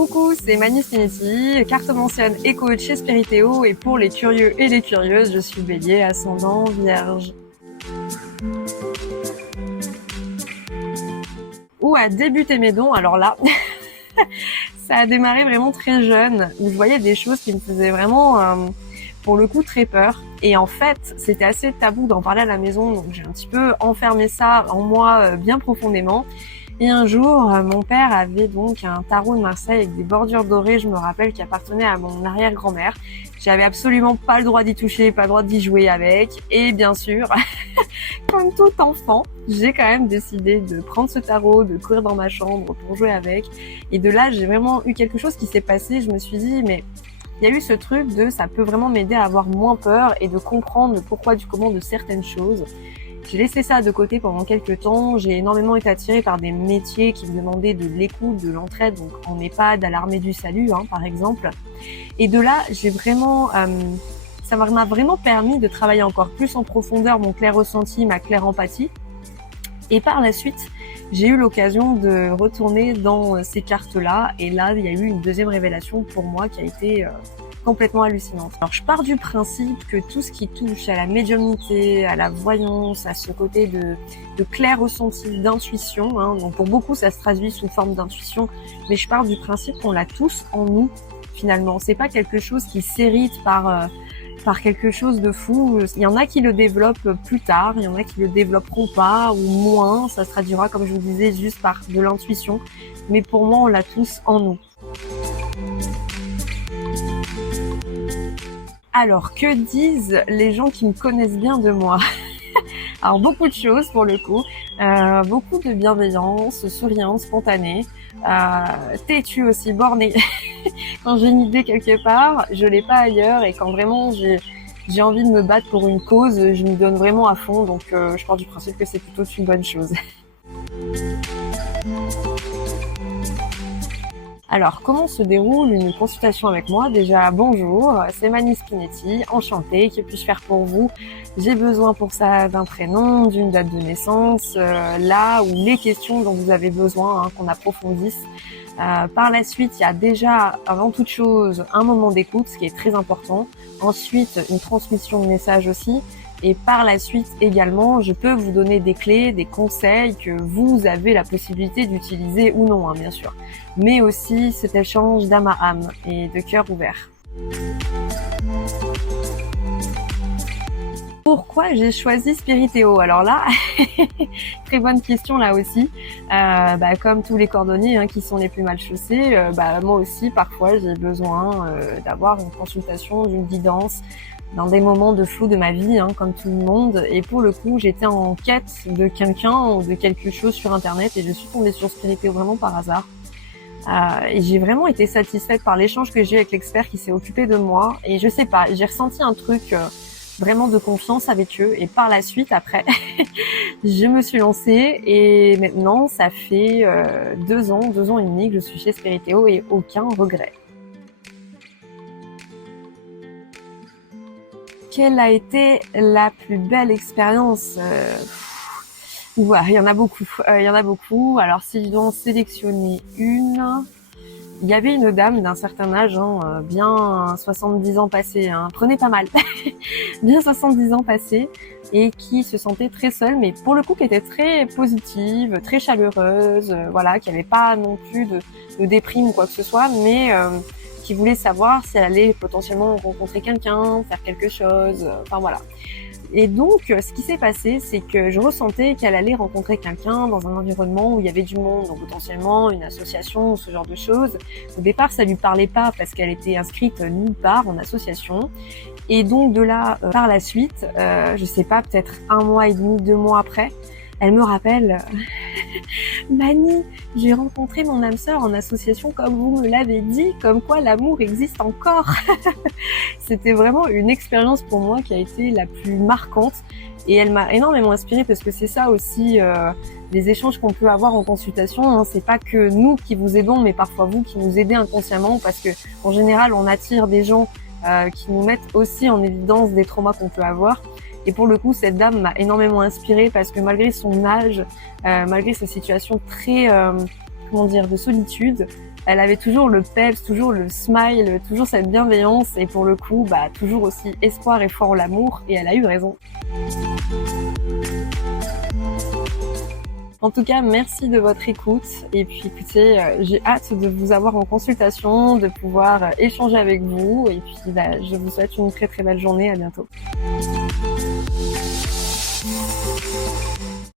Coucou, c'est Mani Spinetti, cartomancienne et coach chez Spiritéo, et pour les curieux et les curieuses, je suis Bélier, ascendant Vierge. Où a débuté mes dons? Alors là, ça a démarré vraiment très jeune, où je voyais des choses qui me faisaient vraiment, pour le coup, très peur. Et en fait, c'était assez tabou d'en parler à la maison, donc j'ai un petit peu enfermé ça en moi bien profondément. Et un jour, mon père avait donc un tarot de Marseille avec des bordures dorées, je me rappelle, qui appartenait à mon arrière-grand-mère. J'avais absolument pas le droit d'y toucher, pas le droit d'y jouer avec. Et bien sûr, comme tout enfant, j'ai quand même décidé de prendre ce tarot, de courir dans ma chambre pour jouer avec. Et de là, j'ai vraiment eu quelque chose qui s'est passé. Je me suis dit, mais il y a eu ce truc de ça peut vraiment m'aider à avoir moins peur et de comprendre le pourquoi du comment de certaines choses. J'ai laissé ça de côté pendant quelques temps. J'ai énormément été attirée par des métiers qui me demandaient de l'écoute, de l'entraide, donc en EHPAD, à l'armée du salut, par exemple. Et de là, j'ai vraiment, ça m'a vraiment permis de travailler encore plus en profondeur mon clair ressenti, ma claire empathie. Et par la suite, j'ai eu l'occasion de retourner dans ces cartes-là. Et là, il y a eu une deuxième révélation pour moi qui a été complètement hallucinante. Alors, je pars du principe que tout ce qui touche à la médiumnité, à la voyance, à ce côté de clair ressenti, d'intuition, donc pour beaucoup, ça se traduit sous forme d'intuition, mais je pars du principe qu'on l'a tous en nous, finalement. C'est pas quelque chose qui s'hérite par quelque chose de fou. Il y en a qui le développent plus tard, il y en a qui le développeront pas ou moins. Ça se traduira, comme je vous disais, juste par de l'intuition. Mais pour moi, on l'a tous en nous. Alors, que disent les gens qui me connaissent bien de moi? Alors, beaucoup de choses pour le coup. Beaucoup de bienveillance, souriante, spontanée. Têtue aussi, bornée. Quand j'ai une idée quelque part, je l'ai pas ailleurs, et quand vraiment j'ai envie de me battre pour une cause, je m'y donne vraiment à fond, donc je pars du principe que c'est plutôt une bonne chose. Alors, comment se déroule une consultation avec moi? Déjà, bonjour, c'est Mani Spinetti, enchantée, que puis-je faire pour vous? J'ai besoin pour ça d'un prénom, d'une date de naissance, là où les questions dont vous avez besoin, qu'on approfondisse. Par la suite, il y a déjà, avant toute chose, un moment d'écoute, ce qui est très important. Ensuite, une transmission de messages aussi. Et par la suite également, je peux vous donner des clés, des conseils que vous avez la possibilité d'utiliser ou non, bien sûr. Mais aussi cet échange d'âme à âme et de cœur ouvert. Pourquoi j'ai choisi Spiritéo? Alors là, très bonne question là aussi. Comme tous les cordonniers qui sont les plus mal chaussés, moi aussi parfois j'ai besoin d'avoir une consultation, d'une guidance dans des moments de flou de ma vie, comme tout le monde. Et pour le coup, j'étais en quête de quelqu'un ou de quelque chose sur Internet et je suis tombée sur Spiritéo vraiment par hasard. Et j'ai vraiment été satisfaite par l'échange que j'ai eu avec l'expert qui s'est occupé de moi. Et je sais pas, j'ai ressenti un truc vraiment de confiance avec eux. Et par la suite, après, je me suis lancée et maintenant, ça fait 2 ans et demi que je suis chez Spiritéo et aucun regret. Quelle a été la plus belle expérience? Il y en a beaucoup. Alors, si je dois en sélectionner une, il y avait une dame d'un certain âge, bien 70 ans passés, prenez pas mal, bien 70 ans passés, et qui se sentait très seule, mais pour le coup qui était très positive, très chaleureuse, qui avait pas non plus de déprime ou quoi que ce soit, mais qui voulait savoir si elle allait potentiellement rencontrer quelqu'un, faire quelque chose, Et donc, ce qui s'est passé, c'est que je ressentais qu'elle allait rencontrer quelqu'un dans un environnement où il y avait du monde, donc potentiellement une association ou ce genre de choses. Au départ, ça lui parlait pas parce qu'elle était inscrite nulle part en association. Et donc de là, par la suite, je sais pas, peut-être 1 mois et demi, 2 mois après, elle me rappelle Mani, j'ai rencontré mon âme sœur en association comme vous me l'avez dit, comme quoi l'amour existe encore. C'était vraiment une expérience pour moi qui a été la plus marquante et elle m'a énormément inspirée parce que c'est ça aussi les échanges qu'on peut avoir en consultation. C'est pas que nous qui vous aidons, mais parfois vous qui nous aidez inconsciemment parce que en général on attire des gens qui nous mettent aussi en évidence des traumas qu'on peut avoir. Et pour le coup, cette dame m'a énormément inspirée parce que malgré son âge, malgré sa situation très, de solitude, Elle avait toujours le peps, toujours le smile, toujours cette bienveillance et pour le coup, toujours aussi espoir et foi en l'amour et elle a eu raison. En tout cas, merci de votre écoute et puis écoutez, j'ai hâte de vous avoir en consultation, de pouvoir échanger avec vous et puis je vous souhaite une très très belle journée, à bientôt.